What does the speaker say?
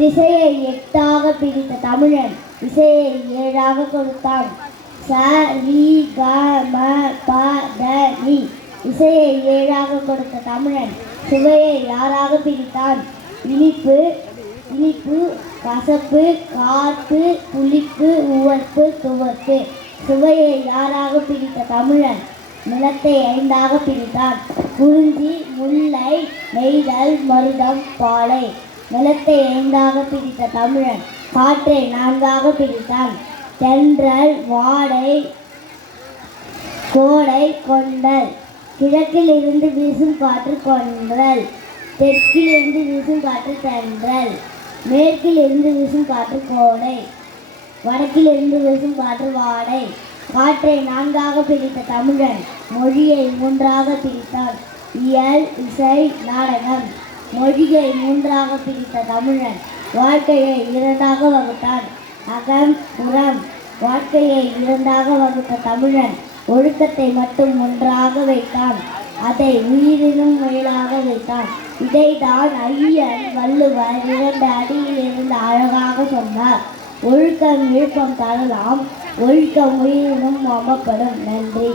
திசையை எட்டாக பிரித்த தமிழன் இசையை ஏழாக கொடுத்தான். ச ரி க ம ப த நி. இசையை ஏழாக கொடுத்த தமிழன் சுவையை யாராக பிரித்தான்? இனிப்பு, இனிப்பு, கசப்பு, காப்பு, புளிப்பு, உவர்ப்பு, துவர்ப்பு. சுவையை யாராக பிரித்த தமிழன் நிலத்தை ஐந்தாக பிரித்தான். குறிஞ்சி, முல்லை, நெய்தல், மருதம், பாலை. நிலத்தை ஐந்தாக பிரித்த தமிழன் காற்றை நான்காக பிரித்தான். தென்றல், வாடை, கோடை, கொண்டல். கிழக்கில் இருந்து வீசும் காற்று கொன்றல். தெற்கில் இருந்து வீசும் காற்று தென்றல். மேற்கில் இருந்து வீசும் காற்று கோடை. வடக்கில் இருந்து வீசும் காற்று வாடை. காற்றை நான்காக பிரித்த தமிழன் மொழியை மூன்றாக பிரித்தான். இயல், இசை, நாடகம். மொழியை மூன்றாக பிரித்த தமிழன் வாழ்க்கையை இரண்டாக வகுத்தான். அகம், புறம். வாழ்க்கையை இரண்டாக வகுத்த தமிழன் ஒழுக்கத்தை மட்டும் ஒன்றாக வைத்தான். அதை உயிரினும் மேலாக வைத்தான். இதைத்தான் ஐயன் வள்ளுவர் 2 அடியில் இருந்து அழகாக சொன்னார். ஒழுக்கம் விழுப்பம் தரலாம், ஒழுக்கம் உயிரினும் அமப்படும். நன்றி.